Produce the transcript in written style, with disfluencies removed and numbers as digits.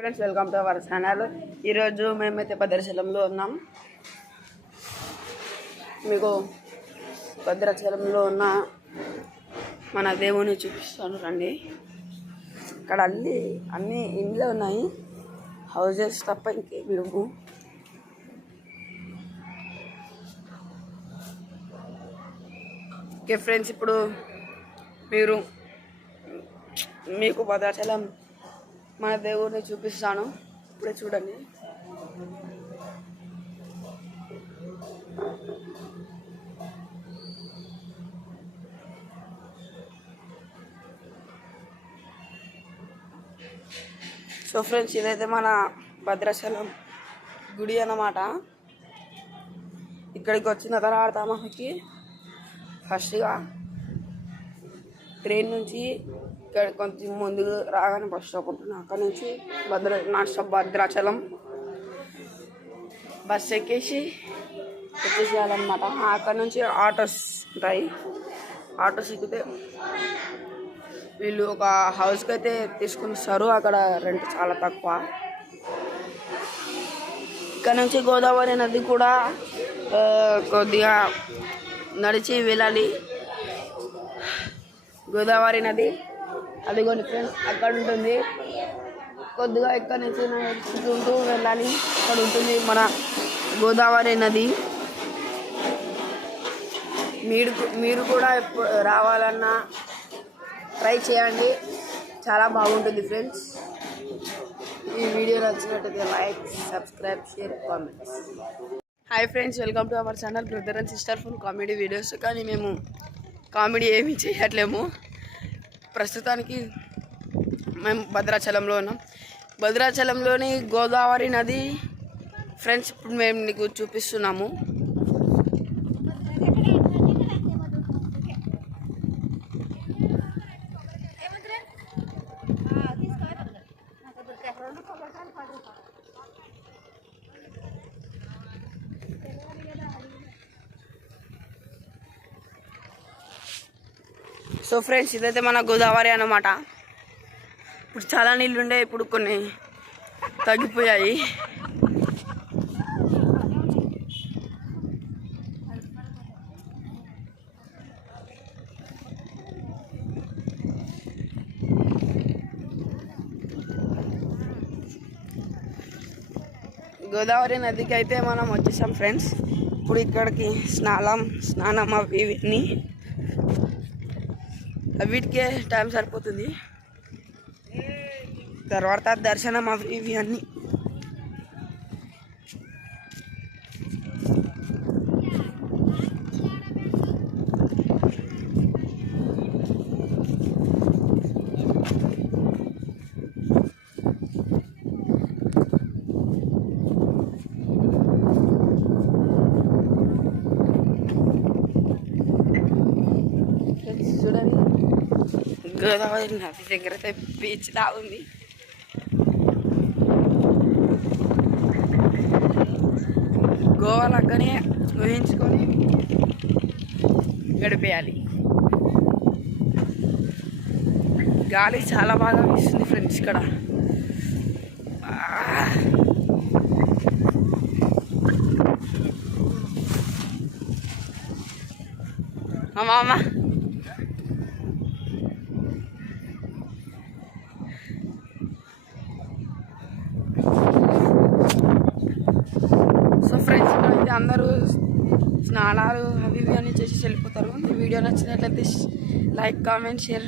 Friends welcome to our channel. ఈరోజు మేమైతే భద్రాచలంలో ఉన్నాం. మీకు భద్రాచలంలో ఉన్న మన దేవుని చూపిస్తాను రండి. ఇక్కడ అన్ని ఇండ్లు ఉన్నాయి, హౌజెస్ తప్ప ఇంకేమి లేవు. ఓకే ఫ్రెండ్స్, ఇప్పుడు మీకు భద్రాచలం మన దేవుడిని చూపిస్తాను, ఇప్పుడే చూడండి. సో ఫ్రెండ్స్, ఇదైతే మన భద్రాచలం గుడి అన్నమాట. ఇక్కడికి వచ్చిన తర్వాత మనకి ఫస్ట్గా ట్రైన్ నుంచి ఇక్కడ కొంచెం ముందుకు రాగానే బస్ స్టాప్ ఉంటుంది. అక్కడ నుంచి భద్రాచలం బస్ ఎక్కేసి వచ్చేసేయాలన్నమాట. అక్కడ నుంచి ఆటోస్ ఉంటాయి. ఆటోస్ ఎక్కితే వీళ్ళు ఒక హౌస్కి అయితే తీసుకుని వస్తారు. అక్కడ రెంట్ చాలా తక్కువ. ఇక్కడ నుంచి గోదావరి నది కూడా కొద్దిగా నడిచి వెళ్ళాలి. గోదావరి నది అదిగోండి ఫ్రెండ్స్, అక్కడ ఉంటుంది. కొద్దిగా ఇక్కడ నుంచి నడుచుకుంటూ వెళ్ళాలి. అక్కడ ఉంటుంది మన గోదావరి నది. మీరు కూడా రావాలన్నా ట్రై చేయండి, చాలా బాగుంటుంది ఫ్రెండ్స్. ఈ వీడియో నచ్చినట్టయితే like, subscribe, share, comments. Hi friends, welcome to our channel brother and sister full comedy videos. కానీ మేము కామెడీ ఏమీ చేయట్లేము. ప్రస్తుతానికి మేము భద్రాచలంలో ఉన్నాం. భద్రాచలంలోని గోదావరి నది ఫ్రెండ్స్ ఇప్పుడు మేము నీకు చూపిస్తున్నాము. సో ఫ్రెండ్స్, ఇదైతే మన గోదావరి అన్నమాట. ఇప్పుడు చాలా నీళ్ళు ఉండే, ఇప్పుడు కొన్ని తగ్గిపోయాయి. గోదావరి నదికి అయితే మనం వచ్చేసాం ఫ్రెండ్స్. ఇప్పుడు ఇక్కడికి స్నానం అవి ఇవన్నీ వీటికే టైం సరిపోతుంది. తర్వాత దర్శనం అవి ఇవి అన్నీ. చూడండి, గోదావరి నది దగ్గర అయితే బీచ్ లా ఉంది. గోవా లాగానే ఊహించుకొని గడిపేయాలి. గాలి చాలా బాగా వీస్తుంది ఫ్రెండ్స్ ఇక్కడ. అమ్మా అందరూ స్నానాలు అవి ఇవి అని చేసి వెళ్ళిపోతారు. వీడియో నచ్చినట్లయితే లైక్, కామెంట్, షేర్.